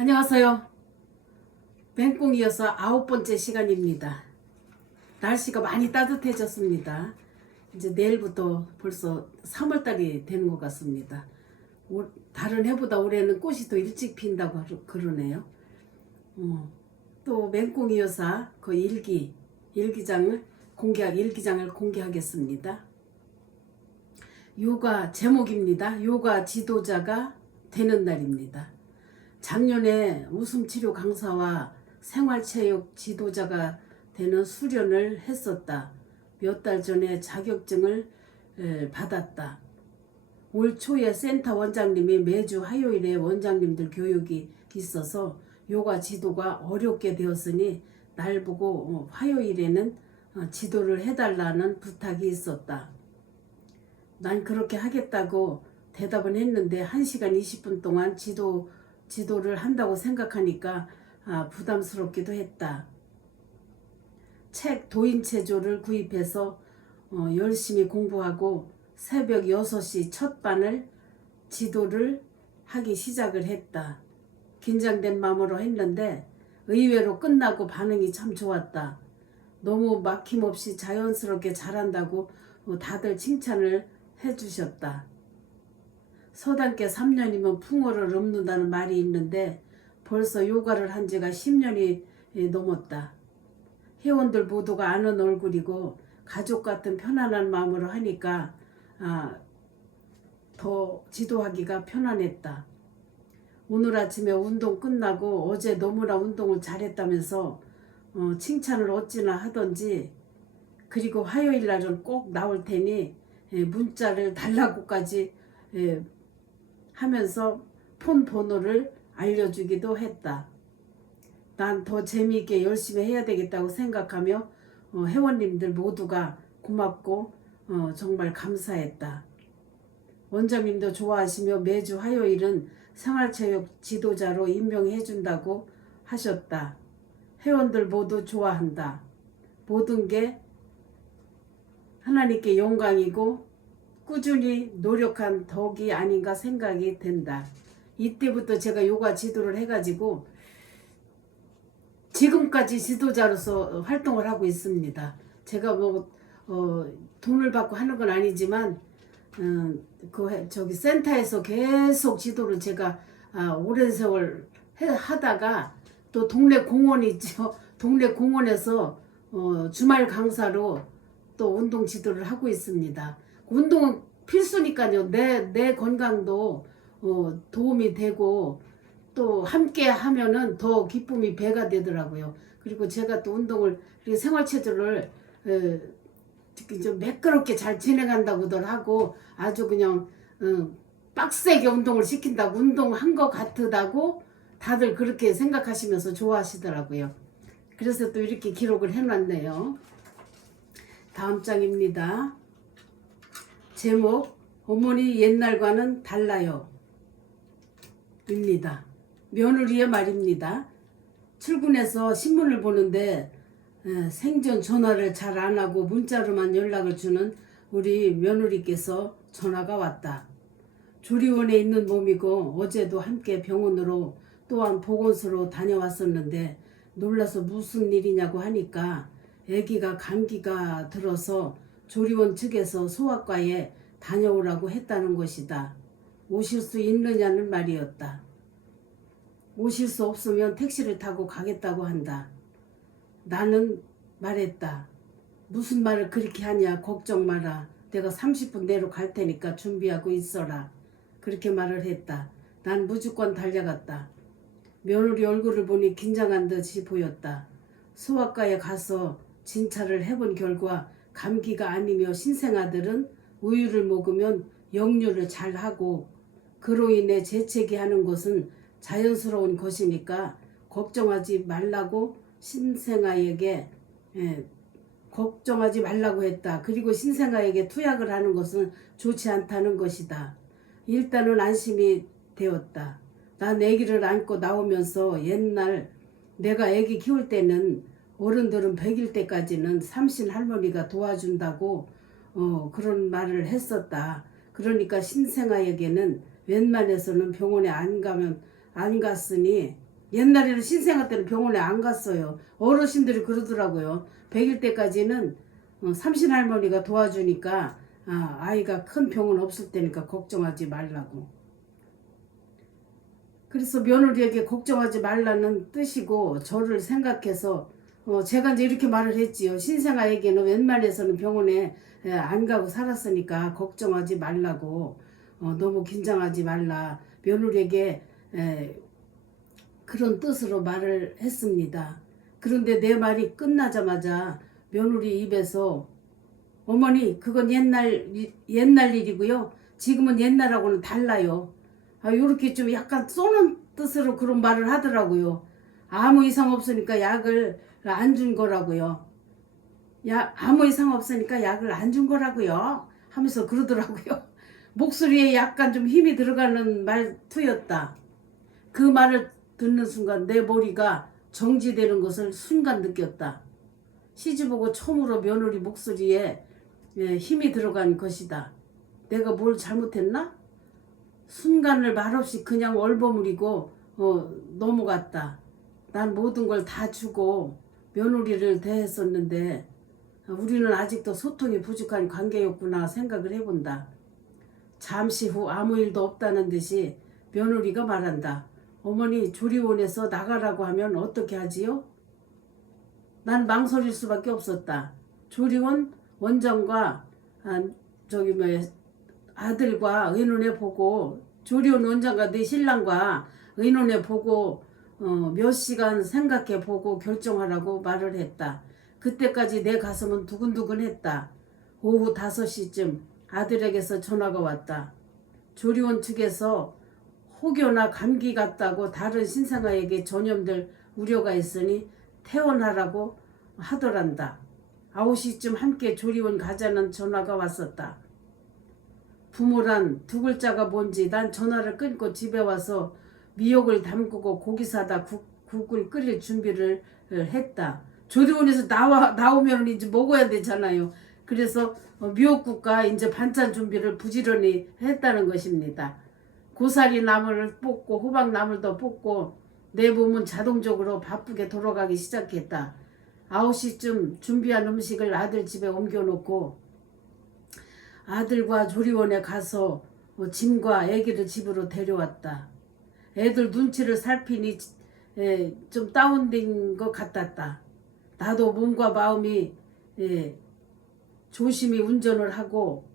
안녕하세요. 맹꽁이어서 9번째 시간입니다. 날씨가 많이 따뜻해졌습니다. 이제 내일부터 벌써 3월달이 되는 것 같습니다. 다른 해보다 올해는 꽃이 더 일찍 핀다고 그러네요. 또 맹꽁이 여사 그 일기장을 공개하겠습니다. 요가 제목입니다. 요가 지도자가 되는 날입니다. 작년에 웃음치료 강사와 생활체육 지도자가 되는 수련을 했었다. 몇 달 전에 자격증을 받았다. 올 초에 센터 원장님이 매주 화요일에 원장님들 교육이 있어서 요가 지도가 어렵게 되었으니 날 보고 화요일에는 지도를 해달라는 부탁이 있었다. 난 그렇게 하겠다고 대답은 했는데 1시간 20분 동안 지도를 한다고 생각하니까 부담스럽기도 했다. 책 도인체조를 구입해서 열심히 공부하고 새벽 6시 첫 반을 지도를 하기 시작을 했다. 긴장된 마음으로 했는데 의외로 끝나고 반응이 참 좋았다. 너무 막힘없이 자연스럽게 잘한다고 다들 칭찬을 해주셨다. 서당께 3년이면 풍어를 넘는다는 말이 있는데 벌써 요가를 한 지가 10년이 넘었다. 회원들 모두가 아는 얼굴이고 가족 같은 편안한 마음으로 하니까 더 지도하기가 편안했다. 오늘 아침에 운동 끝나고 어제 너무나 운동을 잘했다면서 칭찬을 어찌나 하던지, 그리고 화요일 날은 꼭 나올 테니 문자를 달라고까지 하면서 폰 번호를 알려주기도 했다. 난 더 재미있게 열심히 해야 되겠다고 생각하며 회원님들 모두가 고맙고 정말 감사했다. 원장님도 좋아하시며 매주 화요일은 생활체육 지도자로 임명해 준다고 하셨다. 회원들 모두 좋아한다. 모든 게 하나님께 영광이고 꾸준히 노력한 덕이 아닌가 생각이 된다. 이때부터 제가 요가 지도를 해가지고 지금까지 지도자로서 활동을 하고 있습니다. 제가 돈을 받고 하는 건 아니지만 저기 센터에서 계속 지도를 제가 오랜 세월 하다가 또 동네 공원 있죠. 동네 공원에서 주말 강사로 또 운동 지도를 하고 있습니다. 운동은 필수니까요. 내 건강도 도움이 되고 또 함께 하면은 더 기쁨이 배가 되더라고요. 그리고 제가 또 운동을 생활체조를 좀 매끄럽게 잘 진행한다고들 하고 아주 그냥 빡세게 운동을 시킨다고 운동한 것 같다고 다들 그렇게 생각하시면서 좋아하시더라고요. 그래서 또 이렇게 기록을 해놨네요. 다음 장입니다. 제목 어머니 옛날과는 달라요 입니다. 며느리의 말입니다. 출근해서 신문을 보는데 생전 전화를 잘 안 하고 문자로만 연락을 주는 우리 며느리께서 전화가 왔다. 조리원에 있는 몸이고 어제도 함께 병원으로 또한 보건소로 다녀왔었는데 놀라서 무슨 일이냐고 하니까 아기가 감기가 들어서 조리원 측에서 소아과에 다녀오라고 했다는 것이다. 오실 수 있느냐는 말이었다. 오실 수 없으면 택시를 타고 가겠다고 한다. 나는 말했다. 무슨 말을 그렇게 하냐. 걱정 마라. 내가 30분 내로 갈 테니까 준비하고 있어라. 그렇게 말을 했다. 난 무조건 달려갔다. 며느리 얼굴을 보니 긴장한 듯이 보였다. 소아과에 가서 진찰을 해본 결과 감기가 아니며 신생아들은 우유를 먹으면 역류를 잘하고 그로 인해 재채기 하는 것은 자연스러운 것이니까 걱정하지 말라고 신생아에게 걱정하지 말라고 했다. 그리고 신생아에게 투약을 하는 것은 좋지 않다는 것이다. 일단은 안심이 되었다. 난 아기를 안고 나오면서 옛날 내가 아기 키울 때는 어른들은 100일 때까지는 삼신 할머니가 도와준다고 그런 말을 했었다. 그러니까 신생아에게는 웬만해서는 병원에 안 갔으니 옛날에는 신생아 때는 병원에 안 갔어요. 어르신들이 그러더라고요. 100일 때까지는 삼신할머니가 도와주니까 아이가 큰 병은 없을 테니까 걱정하지 말라고. 그래서 며느리에게 걱정하지 말라는 뜻이고 저를 생각해서 제가 이제 이렇게 말을 했지요. 신생아에게는 웬만해서는 병원에 안 가고 살았으니까 걱정하지 말라고. 너무 긴장하지 말라. 며느리에게 그런 뜻으로 말을 했습니다. 그런데 내 말이 끝나자마자 며느리 입에서 어머니 그건 옛날 일이고요. 지금은 옛날하고는 달라요. 요렇게 좀 약간 쏘는 뜻으로 그런 말을 하더라고요. 아무 이상 없으니까 약을 안 준 거라고요. 아무 이상 없으니까 약을 안 준 거라고요. 하면서 그러더라고요. 목소리에 약간 좀 힘이 들어가는 말투였다. 그 말을 듣는 순간 내 머리가 정지되는 것을 순간 느꼈다. 시집오고 처음으로 며느리 목소리에 힘이 들어간 것이다. 내가 뭘 잘못했나? 순간을 말없이 그냥 얼버무리고 넘어갔다. 난 모든 걸 다 주고 며느리를 대했었는데 우리는 아직도 소통이 부족한 관계였구나 생각을 해본다. 잠시 후 아무 일도 없다는 듯이 며느리가 말한다. 어머니 조리원에서 나가라고 하면 어떻게 하지요? 난 망설일 수밖에 없었다. 조리원 원장과 아들과 의논해 보고 조리원 원장과 내 신랑과 의논해 보고 몇 시간 생각해 보고 결정하라고 말을 했다. 그때까지 내 가슴은 두근두근했다. 오후 5시쯤 아들에게서 전화가 왔다. 조리원 측에서 혹여나 감기 같다고 다른 신생아에게 전염될 우려가 있으니 퇴원하라고 하더란다. 9시쯤 함께 조리원 가자는 전화가 왔었다. 부모란 두 글자가 뭔지 난 전화를 끊고 집에 와서 미역을 담그고 고기 사다 국을 끓일 준비를 했다. 조리원에서 나오면 이제 먹어야 되잖아요. 그래서 미역국과 이제 반찬 준비를 부지런히 했다는 것입니다. 고사리 나물을 볶고 호박 나물도 볶고 내 몸은 자동적으로 바쁘게 돌아가기 시작했다. 9시쯤 준비한 음식을 아들 집에 옮겨놓고 아들과 조리원에 가서 짐과 아기를 집으로 데려왔다. 애들 눈치를 살피니 좀 다운된 것 같았다. 나도 몸과 마음이 조심히 운전을 하고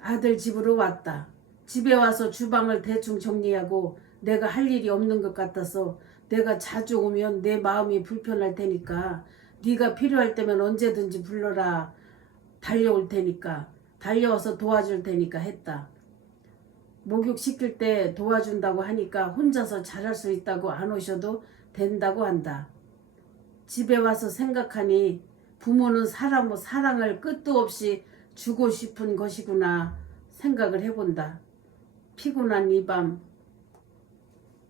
아들 집으로 왔다. 집에 와서 주방을 대충 정리하고 내가 할 일이 없는 것 같아서 내가 자주 오면 내 마음이 불편할 테니까 네가 필요할 때면 언제든지 불러라. 달려올 테니까 달려와서 도와줄 테니까 했다. 목욕시킬 때 도와준다고 하니까 혼자서 잘할 수 있다고 안 오셔도 된다고 한다. 집에 와서 생각하니 부모는 사랑을 끝도 없이 주고 싶은 것이구나 생각을 해본다. 피곤한 이 밤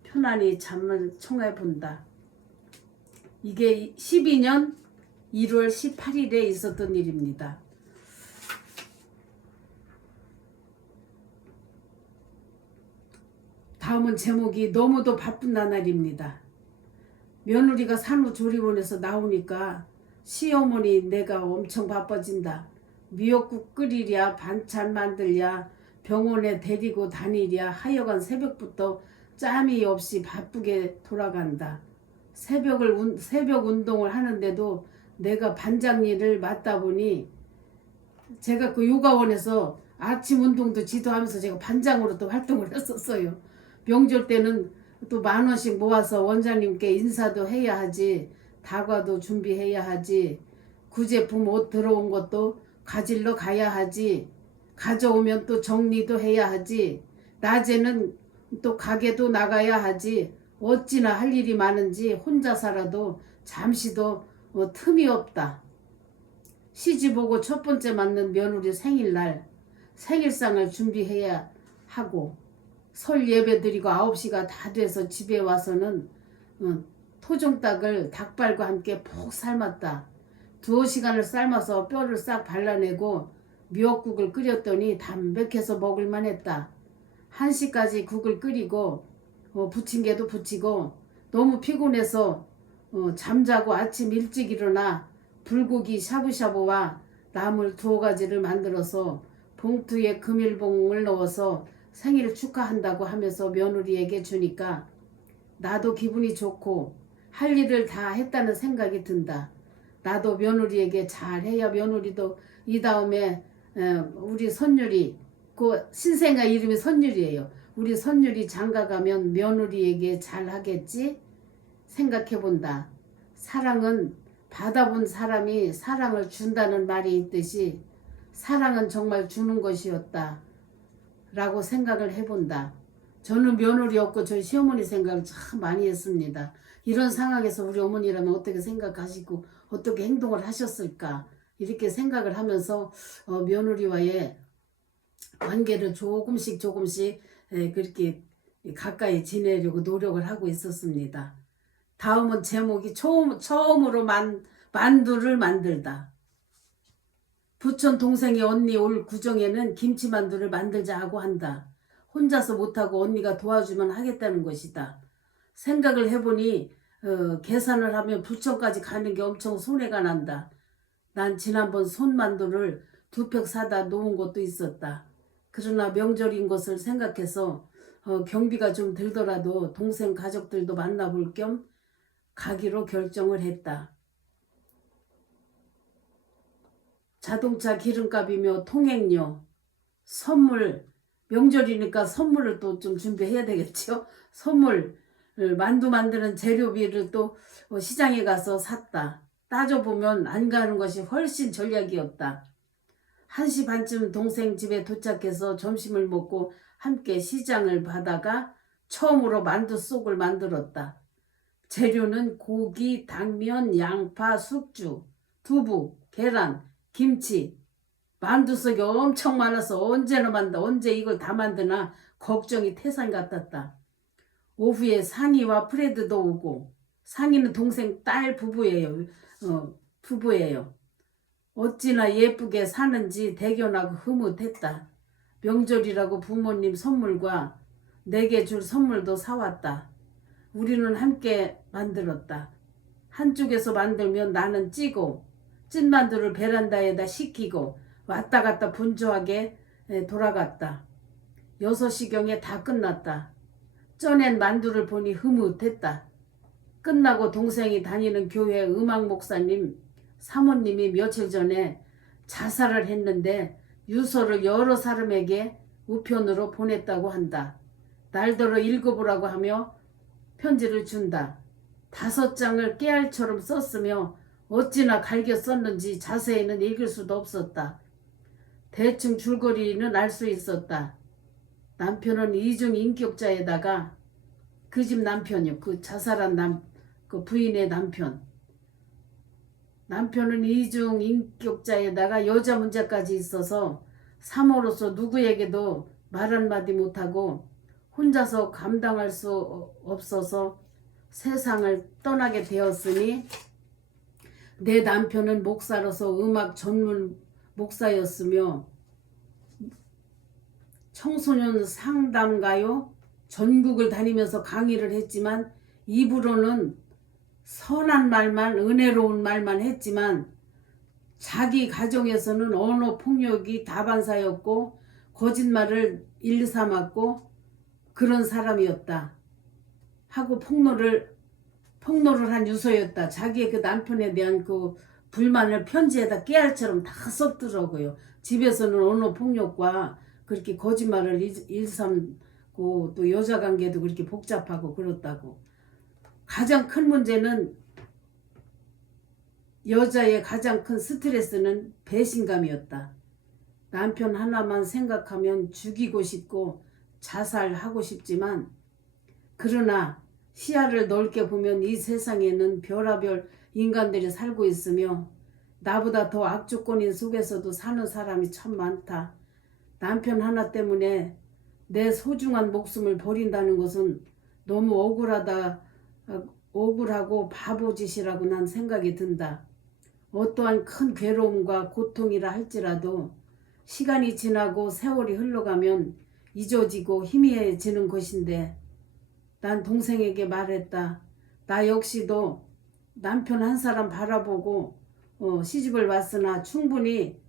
편안히 잠을 청해본다. 이게 12년 1월 18일에 있었던 일입니다. 다음은 제목이 너무도 바쁜 나날입니다. 며느리가 산후조리원에서 나오니까 시어머니 내가 엄청 바빠진다. 미역국 끓이랴 반찬 만들랴 병원에 데리고 다니랴 하여간 새벽부터 짬이 없이 바쁘게 돌아간다. 새벽 운동을 하는데도 내가 반장 일을 맡다 보니 제가 그 요가원에서 아침 운동도 지도하면서 제가 반장으로 또 활동을 했었어요. 명절 때는 또 10,000원씩 모아서 원장님께 인사도 해야 하지, 다과도 준비해야 하지, 구제품 옷 들어온 것도 가지러 가야 하지, 가져오면 또 정리도 해야 하지, 낮에는 또 가게도 나가야 하지, 어찌나 할 일이 많은지 혼자 살아도 잠시도 틈이 없다. 시집오고 첫 번째 맞는 며느리 생일날 생일상을 준비해야 하고 설 예배 드리고 9시가 다 돼서 집에 와서는 토종닭을 닭발과 함께 푹 삶았다. 2시간을 삶아서 뼈를 싹 발라내고 미역국을 끓였더니 담백해서 먹을만 했다. 1시까지 국을 끓이고 부침개도 부치고 너무 피곤해서 잠자고 아침 일찍 일어나 불고기 샤브샤브와 나물 2가지를 만들어서 봉투에 금일봉을 넣어서 생일 축하한다고 하면서 며느리에게 주니까 나도 기분이 좋고 할 일을 다 했다는 생각이 든다. 나도 며느리에게 잘해야 며느리도 이 다음에 우리 선율이 그 신생아 이름이 선율이에요. 우리 선율이 장가가면 며느리에게 잘하겠지 생각해본다. 사랑은 받아본 사람이 사랑을 준다는 말이 있듯이 사랑은 정말 주는 것이었다 라고 생각을 해본다. 저는 며느리 없고 저희 시어머니 생각을 참 많이 했습니다. 이런 상황에서 우리 어머니라면 어떻게 생각하시고 어떻게 행동을 하셨을까 이렇게 생각을 하면서 며느리와의 관계를 조금씩 그렇게 가까이 지내려고 노력을 하고 있었습니다. 다음은 제목이 처음으로 만두를 만들다. 부촌 동생이 언니 올 구정에는 김치만두를 만들자 하고 한다. 혼자서 못하고 언니가 도와주면 하겠다는 것이다. 생각을 해보니 계산을 하면 부천까지 가는 게 엄청 손해가 난다. 난 지난번 손만두를 2팩 사다 놓은 것도 있었다. 그러나 명절인 것을 생각해서 경비가 좀 들더라도 동생 가족들도 만나볼 겸 가기로 결정을 했다. 자동차 기름값이며 통행료, 선물, 명절이니까 선물을 또 좀 준비해야 되겠죠. 선물, 만두 만드는 재료비를 또 시장에 가서 샀다. 따져보면 안 가는 것이 훨씬 전략이었다. 1시 반쯤 동생 집에 도착해서 점심을 먹고 함께 시장을 가다가 처음으로 만두 속을 만들었다. 재료는 고기, 당면, 양파, 숙주, 두부, 계란, 김치. 만두 속이 엄청 많아서 언제 이걸 다 만드나 걱정이 태산 같았다. 오후에 상이와 프레드도 오고, 상이는 동생 딸 부부예요. 부부예요. 어찌나 예쁘게 사는지 대견하고 흐뭇했다. 명절이라고 부모님 선물과 내게 줄 선물도 사왔다. 우리는 함께 만들었다. 한쪽에서 만들면 나는 찌고 찐만두를 베란다에다 식히고 왔다 갔다 분주하게 돌아갔다. 6시경에 다 끝났다. 쪄낸 만두를 보니 흐뭇했다. 끝나고 동생이 다니는 교회 음악 목사님 사모님이 며칠 전에 자살을 했는데 유서를 여러 사람에게 우편으로 보냈다고 한다. 날더러 읽어보라고 하며 편지를 준다. 5장을 깨알처럼 썼으며 어찌나 갈겨 썼는지 자세히는 읽을 수도 없었다. 대충 줄거리는 알 수 있었다. 남편은 이중 인격자에다가 그 집 남편이요. 그 자살한 그 부인의 남편. 남편은 이중 인격자에다가 여자 문제까지 있어서 사모로서 누구에게도 말 한마디 못하고 혼자서 감당할 수 없어서 세상을 떠나게 되었으니 내 남편은 목사로서 음악 전문 목사였으며 청소년 상담가요 전국을 다니면서 강의를 했지만 입으로는 선한 말만 은혜로운 말만 했지만 자기 가정에서는 언어 폭력이 다반사였고 거짓말을 일삼았고 그런 사람이었다 하고 폭로를 한 유서였다. 자기의 그 남편에 대한 그 불만을 편지에다 깨알처럼 다 썼더라고요. 집에서는 언어 폭력과 그렇게 거짓말을 일삼고 또 여자 관계도 그렇게 복잡하고 그렇다고. 가장 큰 문제는 여자의 가장 큰 스트레스는 배신감이었다. 남편 하나만 생각하면 죽이고 싶고 자살하고 싶지만 그러나 시야를 넓게 보면 이 세상에는 별하별 인간들이 살고 있으며 나보다 더 악조건인 속에서도 사는 사람이 참 많다. 남편 하나 때문에 내 소중한 목숨을 버린다는 것은 너무 억울하고 바보짓이라고 난 생각이 든다. 어떠한 큰 괴로움과 고통이라 할지라도 시간이 지나고 세월이 흘러가면 잊어지고 희미해지는 것인데 난 동생에게 말했다. 나 역시도 남편 한 사람 바라보고 시집을 왔으나 충분히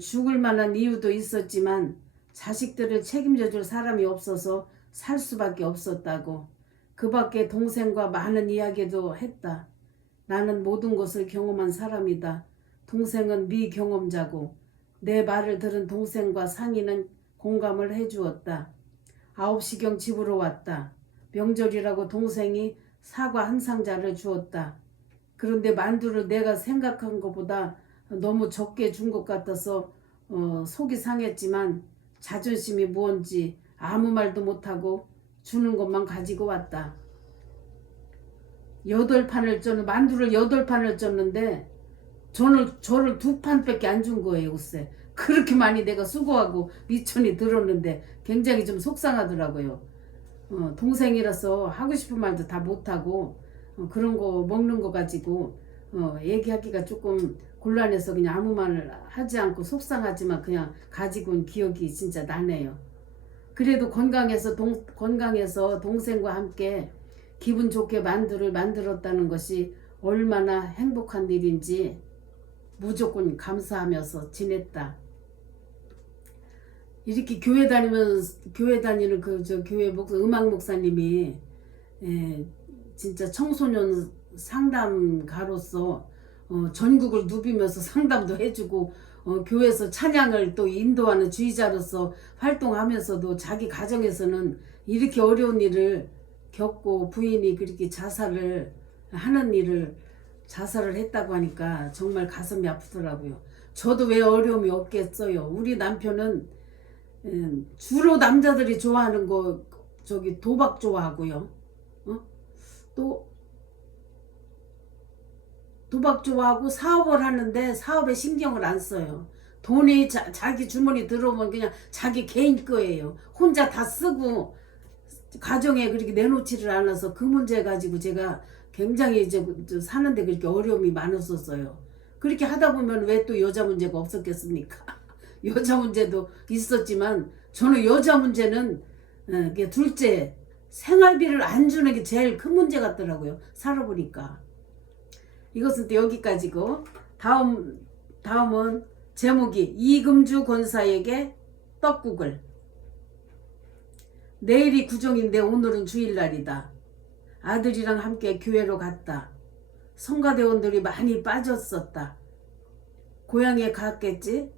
죽을 만한 이유도 있었지만 자식들을 책임져 줄 사람이 없어서 살 수밖에 없었다고. 그 밖에 동생과 많은 이야기도 했다. 나는 모든 것을 경험한 사람이다. 동생은 미경험자고. 내 말을 들은 동생과 상의는 공감을 해주었다. 9시경 집으로 왔다. 명절이라고 동생이 사과 한 상자를 주었다. 그런데 만두를 내가 생각한 것보다 너무 적게 준 것 같아서 속이 상했지만 자존심이 무언지 아무 말도 못하고 주는 것만 가지고 왔다. 8판을 쪘는 만두를 8판을 쪘는데 저를 2판밖에 안 준 거예요. 글쎄. 그렇게 많이 내가 수고하고 미천이 들었는데 굉장히 좀 속상하더라고요. 동생이라서 하고 싶은 말도 다 못하고 그런 거 먹는 거 가지고 얘기하기가 조금 곤란해서 그냥 아무 말을 하지 않고 속상하지만 그냥 가지고 온 기억이 진짜 나네요. 그래도 건강해서 동생과 함께 기분 좋게 만두를 만들었다는 것이 얼마나 행복한 일인지 무조건 감사하면서 지냈다. 이렇게 교회 다니는 교회 음악 목사님이 진짜 청소년 상담가로서 전국을 누비면서 상담도 해주고 교회에서 찬양을 또 인도하는 주의자로서 활동하면서도 자기 가정에서는 이렇게 어려운 일을 겪고 부인이 그렇게 자살을 했다고 하니까 정말 가슴이 아프더라고요. 저도 왜 어려움이 없겠어요. 우리 남편은 주로 남자들이 좋아하는 거 도박 좋아하고요. 또 도박 좋아하고 사업을 하는데 사업에 신경을 안 써요. 돈이 자기 주머니 들어오면 그냥 자기 개인 거예요. 혼자 다 쓰고 가정에 그렇게 내놓지를 않아서 그 문제 가지고 제가 굉장히 이제 사는데 그렇게 어려움이 많았었어요. 그렇게 하다 보면 왜 또 여자 문제가 없었겠습니까? 여자 문제도 있었지만 저는 여자 문제는 둘째 생활비를 안 주는 게 제일 큰 문제 같더라고요. 살아보니까. 이것은 또 여기까지고 다음은 제목이 이금주 권사에게 떡국을. 내일이 구정인데 오늘은 주일날이다. 아들이랑 함께 교회로 갔다. 성가대원들이 많이 빠졌었다. 고향에 갔겠지?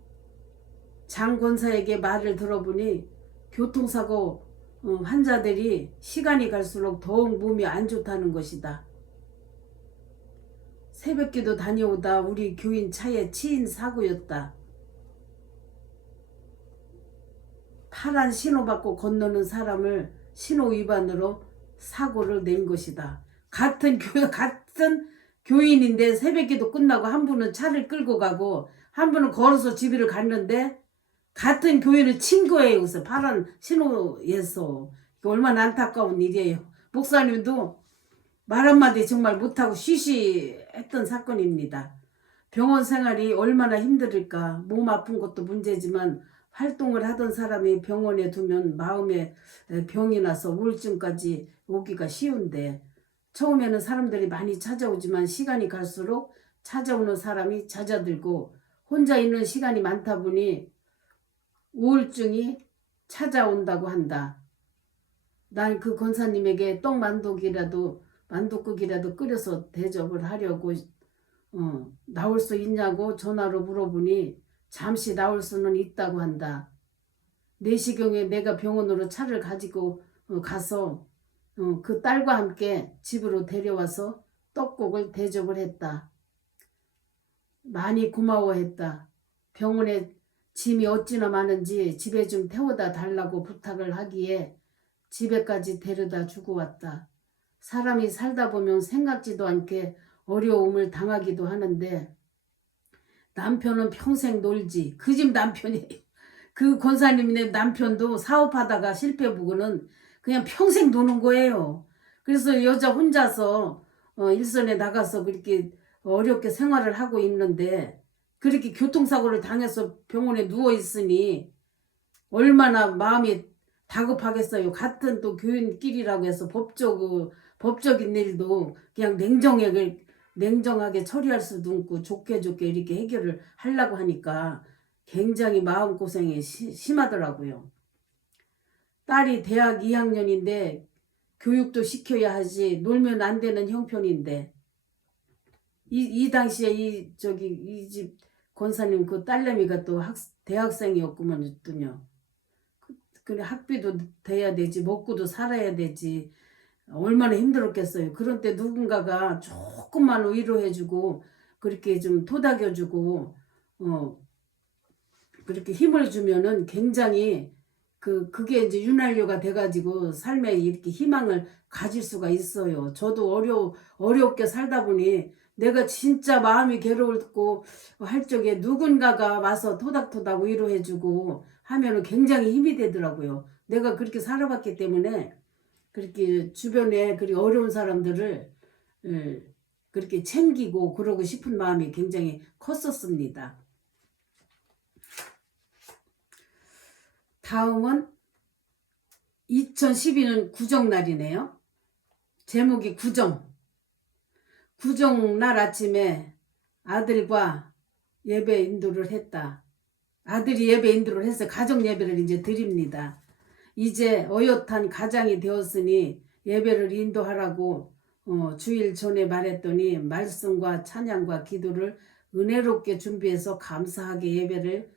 장 권사에게 말을 들어보니 교통사고 환자들이 시간이 갈수록 더욱 몸이 안 좋다는 것이다. 새벽기도 다녀오다 우리 교인 차에 치인 사고였다. 파란 신호받고 건너는 사람을 신호 위반으로 사고를 낸 것이다. 같은 교인인데 새벽기도 끝나고 한 분은 차를 끌고 가고 한 분은 걸어서 집을 갔는데 같은 교인을 친 거예요. 그래서 파란 신호에서. 얼마나 안타까운 일이에요. 목사님도 말 한마디 정말 못하고 쉬쉬했던 사건입니다. 병원 생활이 얼마나 힘들을까. 몸 아픈 것도 문제지만 활동을 하던 사람이 병원에 두면 마음에 병이 나서 우울증까지 오기가 쉬운데 처음에는 사람들이 많이 찾아오지만 시간이 갈수록 찾아오는 사람이 잦아들고 혼자 있는 시간이 많다 보니 우울증이 찾아온다고 한다. 난 그 권사님에게 만둣국이라도 끓여서 대접을 하려고 나올 수 있냐고 전화로 물어보니 잠시 나올 수는 있다고 한다. 4시경에 내가 병원으로 차를 가지고 가서 그 딸과 함께 집으로 데려와서 떡국을 대접을 했다. 많이 고마워했다. 병원에 짐이 어찌나 많은지 집에 좀 태워다 달라고 부탁을 하기에 집에까지 데려다 주고 왔다. 사람이 살다 보면 생각지도 않게 어려움을 당하기도 하는데 남편은 평생 놀지. 그 집 남편이 그 권사님네 남편도 사업하다가 실패 보고는 그냥 평생 노는 거예요. 그래서 여자 혼자서 일선에 나가서 그렇게 어렵게 생활을 하고 있는데 그렇게 교통사고를 당해서 병원에 누워 있으니 얼마나 마음이 다급하겠어요. 같은 또 교인끼리라고 해서 법적인 일도 그냥 냉정하게 처리할 수도 없고 좋게 이렇게 해결을 하려고 하니까 굉장히 마음고생이 심하더라고요. 딸이 대학 2학년인데 교육도 시켜야 하지 놀면 안 되는 형편인데 이 당시에 이 집 권사님 그 딸내미가 또 대학생이었구먼요. 그래 학비도 돼야 되지 먹고도 살아야 되지 얼마나 힘들었겠어요. 그런 때 누군가가 조금만 위로해주고 그렇게 좀 토닥여주고 그렇게 힘을 주면은 굉장히 그게 이제 윤활유가 돼가지고 삶에 이렇게 희망을 가질 수가 있어요. 저도 어렵게 살다 보니 내가 진짜 마음이 괴로웠고 할 적에 누군가가 와서 토닥토닥 위로해주고 하면은 굉장히 힘이 되더라고요. 내가 그렇게 살아봤기 때문에 그렇게 주변에 그렇게 어려운 사람들을 그렇게 챙기고 그러고 싶은 마음이 굉장히 컸었습니다. 다음은 2012년 구정날이네요. 제목이 구정날 아침에 아들과 예배 인도를 했다. 아들이 예배 인도를 해서 가정 예배를 이제 드립니다. 이제 어엿한 가장이 되었으니 예배를 인도하라고 주일 전에 말했더니 말씀과 찬양과 기도를 은혜롭게 준비해서 감사하게 예배를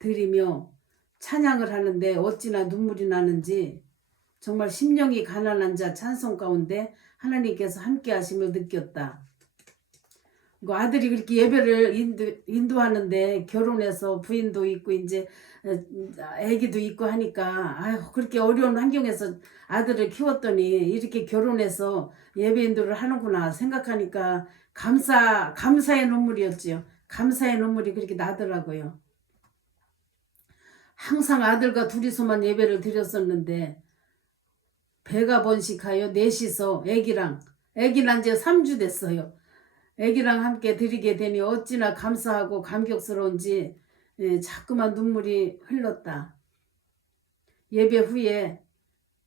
드리며 찬양을 하는데 어찌나 눈물이 나는지 정말 심령이 가난한 자 찬송 가운데 하나님께서 함께 하심을 느꼈다. 아들이 그렇게 예배를 인도하는데 결혼해서 부인도 있고 이제 아기도 있고 하니까 아유 그렇게 어려운 환경에서 아들을 키웠더니 이렇게 결혼해서 예배 인도를 하는구나 생각하니까 감사의 눈물이었지요. 감사의 눈물이 그렇게 나더라고요. 항상 아들과 둘이서만 예배를 드렸었는데 배가 번식하여 넷이서 애기랑 이제 3주 됐어요. 애기랑 함께 드리게 되니 어찌나 감사하고 감격스러운지 자꾸만 눈물이 흘렀다. 예배 후에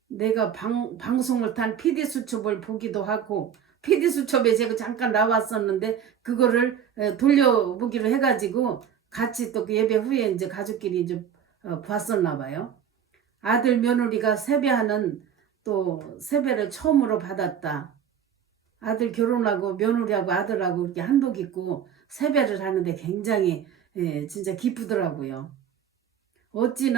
내가 방송을 탄 PD수첩을 보기도 하고 PD수첩에 제가 잠깐 나왔었는데 그거를 돌려보기로 해가지고 같이 또 예배 후에 이제 가족끼리 이제 봤었나 봐요. 아들 며느리가 세배하는 또 세배를 처음으로 받았다. 아들 결혼하고 며느리하고 아들하고 이렇게 한복 입고 세배를 하는데 굉장히 진짜 기쁘더라고요. 어찌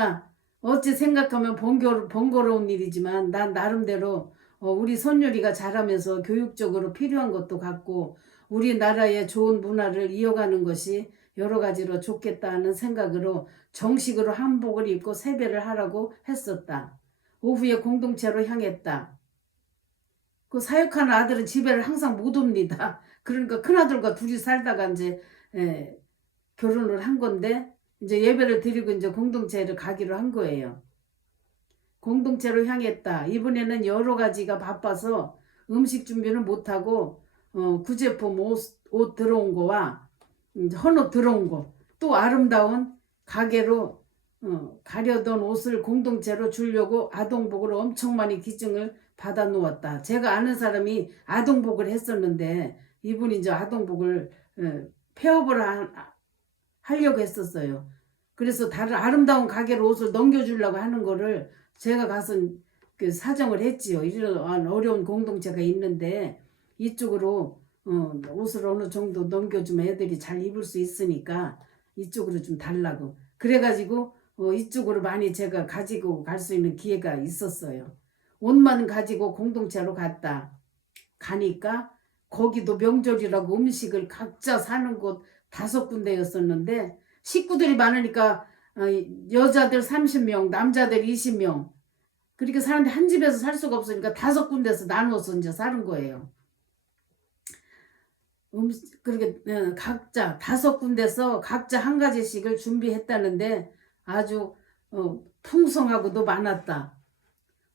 생각하면 번거로운 일이지만 난 나름대로 우리 손녀리가 자라면서 교육적으로 필요한 것도 같고 우리나라의 좋은 문화를 이어가는 것이 여러 가지로 좋겠다는 생각으로 정식으로 한복을 입고 세배를 하라고 했었다. 오후에 공동체로 향했다. 그 사역하는 아들은 집에를 항상 못 옵니다. 그러니까 큰아들과 둘이 살다가 이제 결혼을 한 건데 이제 예배를 드리고 이제 공동체를 가기로 한 거예요. 공동체로 향했다. 이번에는 여러 가지가 바빠서 음식 준비는 못하고 구제품 옷 들어온 거와 헌옷 들어온 거 또 아름다운 가게로 가려던 옷을 공동체로 주려고 아동복을 엄청 많이 기증을 받아 놓았다. 제가 아는 사람이 아동복을 했었는데 이분이 이제 아동복을 폐업을 하려고 했었어요. 그래서 다른 아름다운 가게로 옷을 넘겨주려고 하는 거를 제가 가서 그 사정을 했지요. 이런 어려운 공동체가 있는데 이쪽으로 옷을 어느 정도 넘겨주면 애들이 잘 입을 수 있으니까 이쪽으로 좀 달라고. 그래가지고 이쪽으로 많이 제가 가지고 갈 수 있는 기회가 있었어요. 옷만 가지고 공동체로 갔다. 가니까 거기도 명절이라고 음식을 각자 사는 곳 5군데였었는데 식구들이 많으니까 여자들 30명, 남자들 20명 그렇게 사는데 한 집에서 살 수가 없으니까 5군데서 나누어서 이제 사는 거예요. 그렇게 각자 5군데서 각자 한 가지씩을 준비했다는데 아주 풍성하고도 많았다.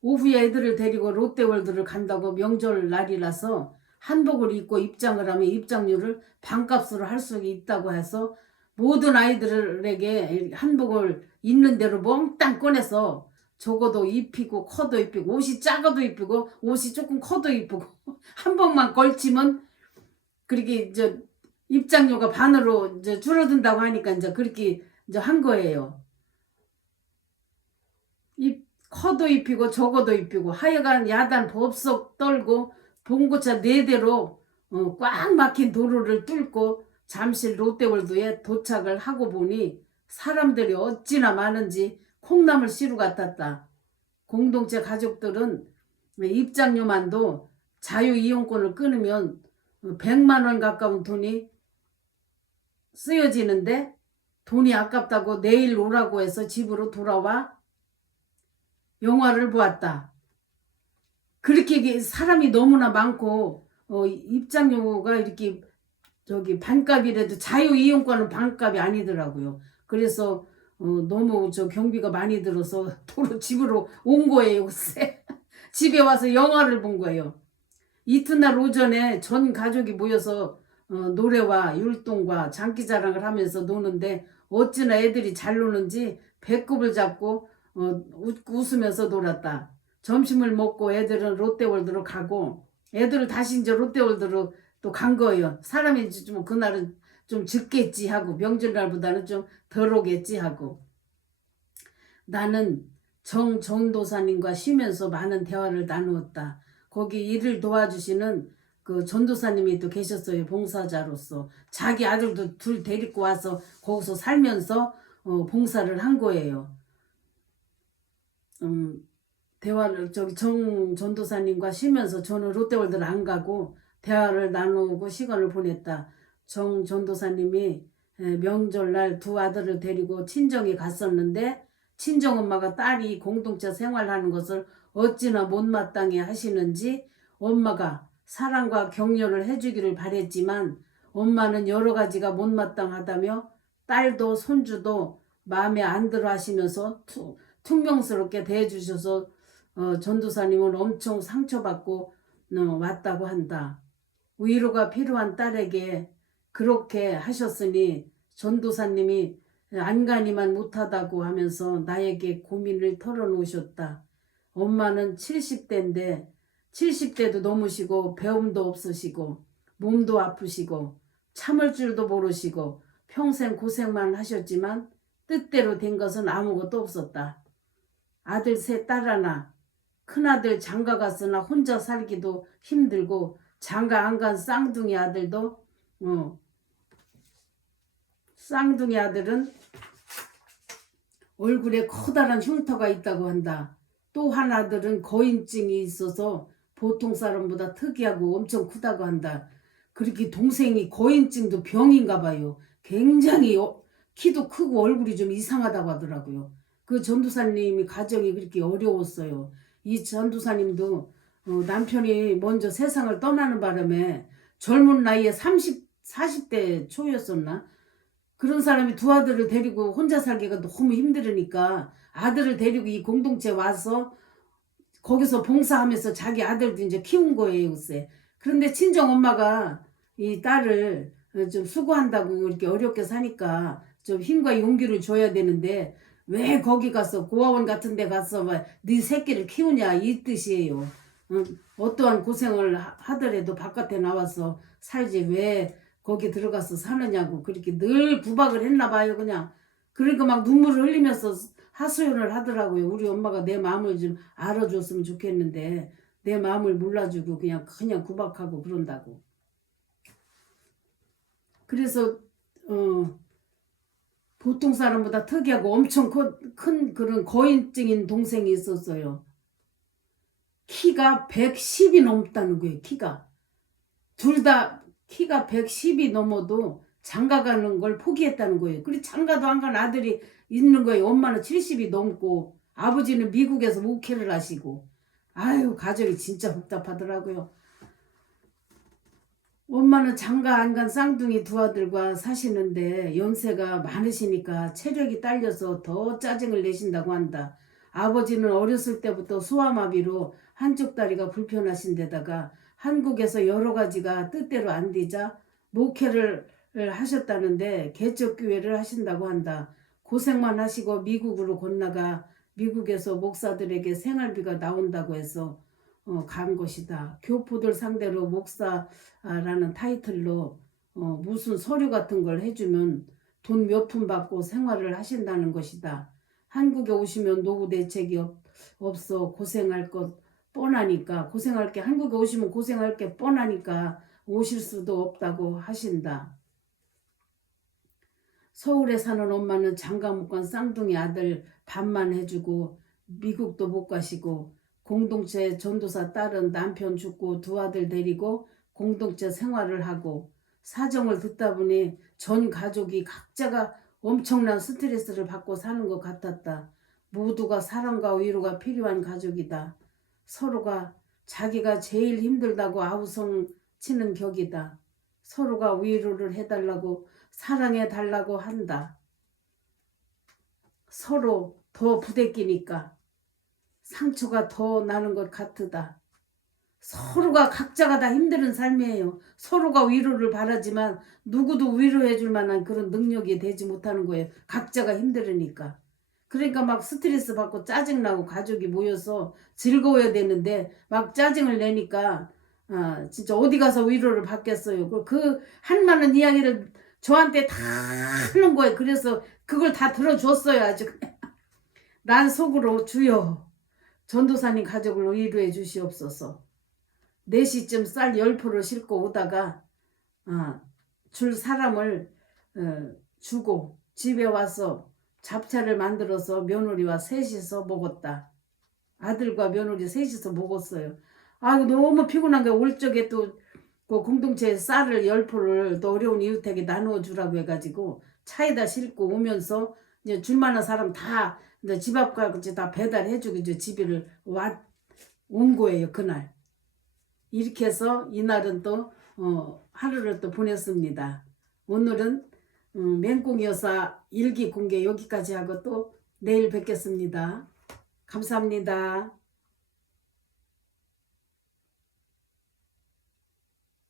오후에 애들을 데리고 롯데월드를 간다고 명절 날이라서 한복을 입고 입장을 하면 입장료를 반값으로 할 수 있다고 해서 모든 아이들에게 한복을 있는 대로 몽땅 꺼내서 적어도 입히고 커도 입히고 옷이 작아도 입히고 옷이 조금 커도 입히고 한 번만 걸치면 그렇게 이제 입장료가 반으로 이제 줄어든다고 하니까 이제 그렇게 이제 한 거예요. 커도 입히고 적어도 입히고 하여간 야단 법석 떨고 봉고차 4대로 꽉 막힌 도로를 뚫고 잠실 롯데월드에 도착을 하고 보니 사람들이 어찌나 많은지 콩나물 씨루 같았다. 공동체 가족들은 입장료만도 자유이용권을 끊으면 100만 원 가까운 돈이 쓰여지는데 돈이 아깝다고 내일 오라고 해서 집으로 돌아와 영화를 보았다. 그렇게 사람이 너무나 많고 입장료가 이렇게 저기 반값이라도 자유이용권은 반값이 아니더라고요. 그래서 너무 저 경비가 많이 들어서 도로 집으로 온 거예요. 글쎄. 집에 와서 영화를 본 거예요. 이튿날 오전에 전 가족이 모여서 노래와 율동과 장기자랑을 하면서 노는데 어찌나 애들이 잘 노는지 배꼽을 잡고 웃으면서 놀았다. 점심을 먹고 애들은 롯데월드로 가고 애들을 다시 이제 롯데월드로 또 간 거예요. 사람이 좀 그날은 좀 적겠지 하고 명절날보다는 좀 덜 오겠지 하고 나는 전도사님과 쉬면서 많은 대화를 나누었다. 거기 일을 도와주시는 그 전도사님이 또 계셨어요. 봉사자로서 자기 아들도 둘 데리고 와서 거기서 살면서 봉사를 한 거예요. 대화를 저기 전도사님과 쉬면서 저는 롯데월드를 안 가고 대화를 나누고 시간을 보냈다. 전도사님이 명절날 2 아들을 데리고 친정에 갔었는데 친정엄마가 딸이 공동체 생활하는 것을 어찌나 못마땅해 하시는지 엄마가 사랑과 격려를 해주기를 바랬지만 엄마는 여러 가지가 못마땅하다며 딸도 손주도 마음에 안 들어 하시면서 퉁명스럽게 대해주셔서 전도사님은 엄청 상처받고 왔다고 한다. 위로가 필요한 딸에게 그렇게 하셨으니 전도사님이 안간히만 못하다고 하면서 나에게 고민을 털어놓으셨다. 엄마는 70대인데 70대도 넘으시고 배움도 없으시고 몸도 아프시고 참을 줄도 모르시고 평생 고생만 하셨지만 뜻대로 된 것은 아무것도 없었다. 아들 3, 딸 1. 큰아들 장가 갔으나 혼자 살기도 힘들고 장가 안 간 쌍둥이 아들도 쌍둥이 아들은 얼굴에 커다란 흉터가 있다고 한다. 또 한 아들은 거인증이 있어서 보통 사람보다 특이하고 엄청 크다고 한다. 그렇게 동생이 거인증도 병인가 봐요. 굉장히 키도 크고 얼굴이 좀 이상하다고 하더라고요. 그 전도사님이 가정이 그렇게 어려웠어요. 이 전도사님도 남편이 먼저 세상을 떠나는 바람에 젊은 나이에 40대 초였었나? 그런 사람이 2 아들을 데리고 혼자 살기가 너무 힘들으니까 아들을 데리고 이 공동체 와서 거기서 봉사하면서 자기 아들도 이제 키운 거예요, 글쎄. 그런데 친정 엄마가 이 딸을 좀 수고한다고 이렇게 어렵게 사니까 좀 힘과 용기를 줘야 되는데 왜 거기 가서 고아원 같은 데 가서 네 새끼를 키우냐 이 뜻이에요. 어떠한 고생을 하더라도 바깥에 나와서 살지 왜 거기 들어가서 사느냐고 그렇게 늘 구박을 했나 봐요. 그냥 그러니까 막 눈물을 흘리면서 하소연을 하더라고요. 우리 엄마가 내 마음을 좀 알아줬으면 좋겠는데 내 마음을 몰라주고 그냥 구박하고 그런다고. 그래서 보통 사람보다 특이하고 엄청 큰 그런 거인증인 동생이 있었어요. 키가 110이 넘다는 거예요. 키가. 둘 다 키가 110이 넘어도 장가 가는 걸 포기했다는 거예요. 그리고 장가도 안 간 아들이 있는 거예요. 엄마는 70이 넘고 아버지는 미국에서 목회를 하시고. 아유, 가정이 진짜 복잡하더라고요. 엄마는 장가 안 간 쌍둥이 2 아들과 사시는데 연세가 많으시니까 체력이 딸려서 더 짜증을 내신다고 한다. 아버지는 어렸을 때부터 소아마비로 한쪽 다리가 불편하신 데다가 한국에서 여러 가지가 뜻대로 안 되자 목회를 하셨다는데 개척교회를 하신다고 한다. 고생만 하시고 미국으로 건너가 미국에서 목사들에게 생활비가 나온다고 해서 간 것이다. 교포들 상대로 목사라는 타이틀로 무슨 서류 같은 걸 해주면 돈 몇 푼 받고 생활을 하신다는 것이다. 한국에 오시면 노후 대책이 없어 고생할 것 뻔하니까 한국에 오시면 고생할 게 뻔하니까 오실 수도 없다고 하신다. 서울에 사는 엄마는 장가 못 간 쌍둥이 아들 밥만 해주고 미국도 못 가시고 공동체 전도사 딸은 남편 죽고 두 아들 데리고 공동체 생활을 하고 사정을 듣다 보니 전 가족이 각자가 엄청난 스트레스를 받고 사는 것 같았다. 모두가 사랑과 위로가 필요한 가족이다. 서로가 자기가 제일 힘들다고 아우성 치는 격이다. 서로가 위로를 해달라고 사랑해달라고 한다. 서로 더 부대끼니까 상처가 더 나는 것 같으다. 서로가 각자가 다 힘든 삶이에요. 서로가 위로를 바라지만 누구도 위로해 줄 만한 그런 능력이 되지 못하는 거예요. 각자가 힘들으니까. 그러니까 막 스트레스 받고 짜증나고 가족이 모여서 즐거워야 되는데 막 짜증을 내니까 진짜 어디 가서 위로를 받겠어요. 그 한 많은 이야기를 저한테 다 하는 거예요. 그래서 그걸 다 들어줬어요. 아주 난 속으로 주여 전도사님 가족을 위로해 주시옵소서. 4시쯤 쌀 10포를 싣고 오다가 줄 사람을 주고 집에 와서 잡채를 만들어서 며느리와 셋이서 먹었다. 아들과 며느리 셋이서 먹었어요. 아이고 너무 피곤한 게 올 적에 또 그 공동체 쌀을 10포를 또 어려운 이웃에게 나누어 주라고 해가지고 차에다 싣고 오면서 이제 줄만한 사람 다 이제 집 앞까지 다 배달해주고 이제 집에를 온 거예요. 그날. 이렇게 해서 이날은 또 하루를 또 보냈습니다. 오늘은 맹꽁이 여사 일기 공개 여기까지 하고 또 내일 뵙겠습니다. 감사합니다.